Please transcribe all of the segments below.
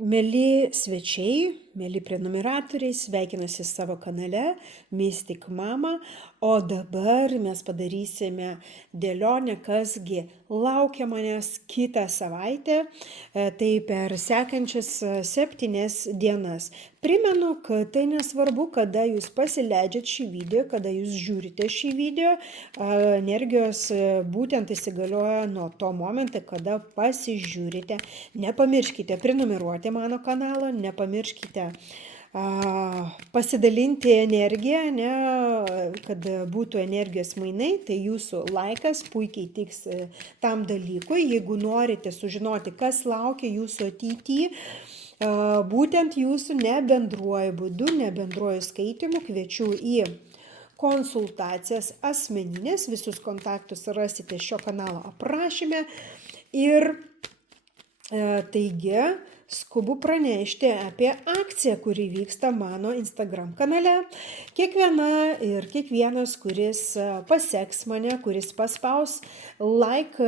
Mieli svečiai, mieli prenumeratoriai, sveikinasi savo kanale Mystic Mama, o dabar mes padarysime dėlionę, kasgi laukia manęs kitą savaitę, tai per sekančias 7 dienas. Primenu, kad tai nesvarbu, kada jūs pasileidžiat šį video, kada jūs žiūrite šį video, energijos būtent įsigalioja nuo to momento, kada pasižiūrite. Nepamirškite prenumeruoti mano kanalą, nepamirškite pasidalinti energiją, kad būtų energijos mainai, tai jūsų laikas puikiai tiks tam dalykui. Jeigu norite sužinoti, kas laukia jūsų ateityje, būtent jūsų ne bendruoju būdu, ne bendruoju skaitimu, kviečiu į konsultacijas asmeninės, visus kontaktus rasite šio kanalo aprašyme ir taigi skubu pranešti apie akciją, kuri vyksta mano Instagram kanale. Kiekviena ir kiekvienas, kuris paseks mane, kuris paspaus like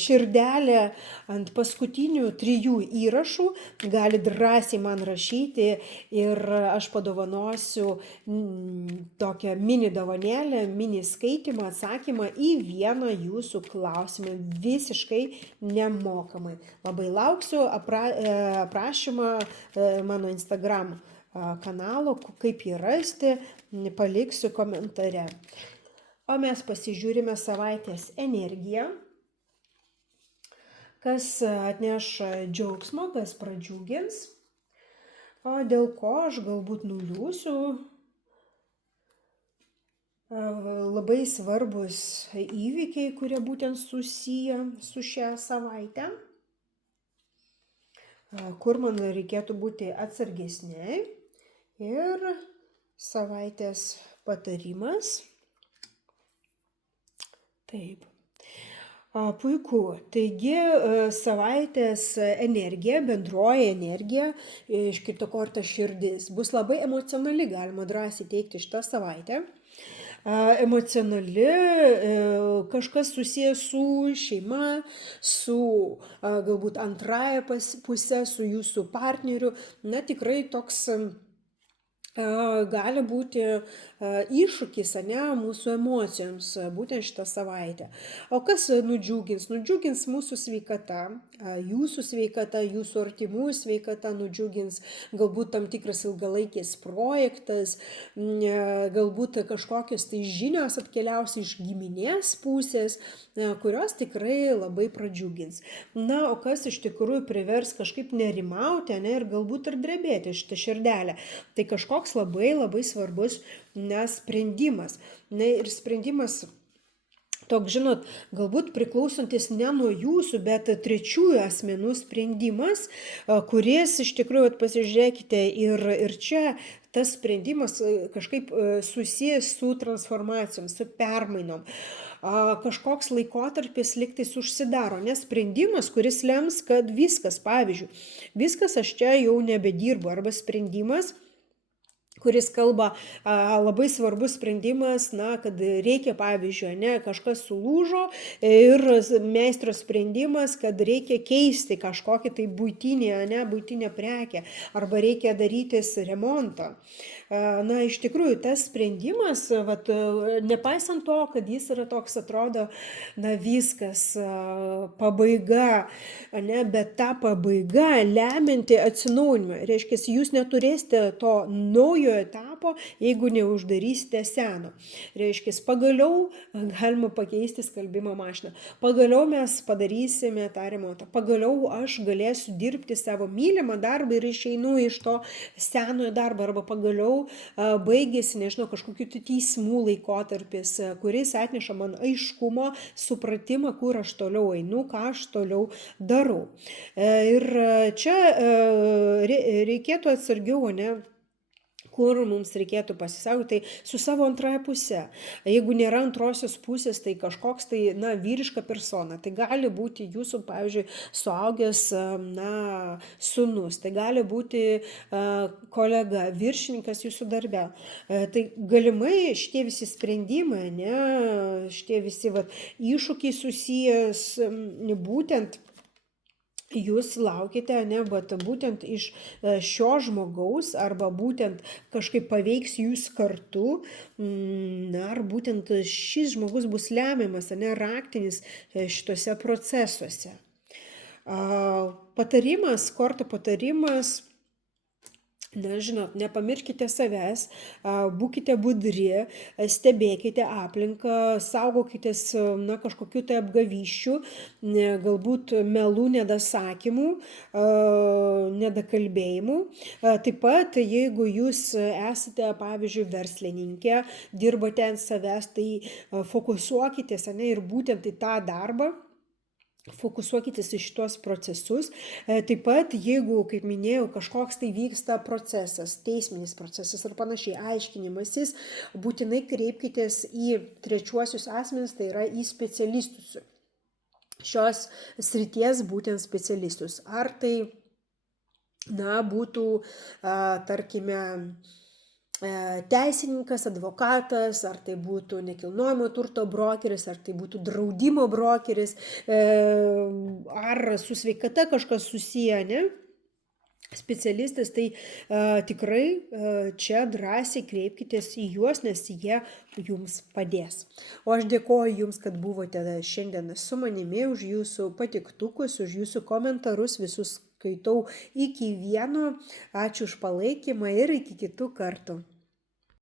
širdelę ant paskutinių 3 įrašų, gali drąsiai man rašyti ir aš padovanosiu tokią mini dovanėlę, mini skaitimą, atsakymą į vieną jūsų klausimą visiškai nemokamai. Labai lauksiu aprašymą mano Instagram kanalo, kaip jį rasti, paliksiu komentare. O mes pasižiūrime savaitės energiją, kas atneš džiaugsmo, kas pradžiugins, o dėl ko aš galbūt nuliūsiu. Labai svarbus įvykiai, kurie būtent susiję su šią savaitę, kur man reikėtų būti atsargesniai, ir savaitės patarimas. Taip. Puiku. Taigi savaitės energija, bendroji energija, iš kito korto širdis, bus labai emocionali, galima drąsiai teikti, šitą savaitę. Emocionali, kažkas susijęs su šeima, su galbūt antrąja pusė, su jūsų partneriu. Tikrai toks gali būti iššūkis, mūsų emocijoms būtent šitą savaitę. O kas nudžiugins? Nudžiugins mūsų sveikata, jūsų artimųjų sveikata nudžiugins, galbūt tam tikras ilgalaikis projektas, galbūt kažkokios tai žinios atkeliaus iš giminės pusės, kurios tikrai labai pradžiugins. O kas iš tikrųjų privers kažkaip nerimauti, ir galbūt ir drebėti šitą širdelę, tai kažkoks labai labai svarbus sprendimas. Ir sprendimas toks, žinot, galbūt priklausantis ne nuo jūsų, bet trečiųjų asmenų sprendimas, kuris iš tikrųjų, pasižiūrėkite, ir čia tas sprendimas kažkaip susijęs su transformacijom, su permainom. Kažkoks laikotarpis lygtais užsidaro, nes sprendimas, kuris lems, kad viskas, pavyzdžiui, aš čia jau nebedirbu, arba sprendimas, kuris kalba, labai svarbus sprendimas, kad reikia, pavyzdžiui, kažkas sulūžo ir meistro sprendimas, kad reikia keisti kažkokį tai buitinę prekę, arba reikia darytis remontą. Iš tikrųjų, tas sprendimas, nepaisant to, kad jis yra toks, atrodo, viskas, pabaiga, bet ta pabaiga lemianti atsinaujinimą. Reiškia, jūs neturėsite to naujo etapo, jeigu neuždarysite seno. Reiškia, pagaliau galima pakeisti skalbimo mašiną. Pagaliau mes padarysime tą remontą. Pagaliau aš galėsiu dirbti savo mylimą darbą ir išeinu iš to senojo darbo. Arba pagaliau baigėsi, kažkokių teismų laikotarpis, kuris atneša man aiškumo, supratimą, kur aš toliau einu, ką aš toliau darau. Ir čia reikėtų atsargiau, kur mums reikėtų pasisaugoti, tai su savo antrąja pusė. Jeigu nėra antrosios pusės, tai kažkoks tai, vyriška persona, tai gali būti jūsų, pavyzdžiui, suaugęs, sūnus, tai gali būti kolega, viršininkas jūsų darbe. Tai galimai šitie visi sprendimai, šitie visi iššūkiai susijęs būtent jūs laukite, ne, bet būtent iš šio žmogaus arba būtent kažkaip paveiks jūs kartu, ar būtent šis žmogus bus lemiamas, ne, raktinis šituose procesuose. Patarimas, kortų patarimas. Na, žinot, nepamirškite savęs, būkite budri, stebėkite aplinką, saugokitės, na, kažkokiu tai apgavyščių, galbūt melų, nedasakymų, nedakalbėjimų. Taip pat, jeigu jūs esate, pavyzdžiui, verslininkė, dirbate ant savęs, tai fokusuokitės, ne, ir būtent į tą darbą. Fokusuokitės į šitos procesus. Taip pat, jeigu, kaip minėjau, kažkoks tai vyksta procesas, teisminis procesas ar panašiai, aiškinimasis, būtinai kreipkitės į trečiuosius asmenis, tai yra į specialistus. Šios srities būtent specialistus. Ar tai, na, būtų, tarkime, teisininkas, advokatas, ar tai būtų nekilnojamo turto brokeris, ar tai būtų draudimo brokeris, ar su sveikata kažkas susiję, ne? Specialistas, tai tikrai čia drąsiai kreipkitės į juos, nes jie jums padės. O aš dėkoju jums, kad buvote šiandien su manimi, už jūsų patiktukus, už jūsų komentarus, visus skaitau iki vieno. Ačiū už palaikymą ir iki kitų kartų.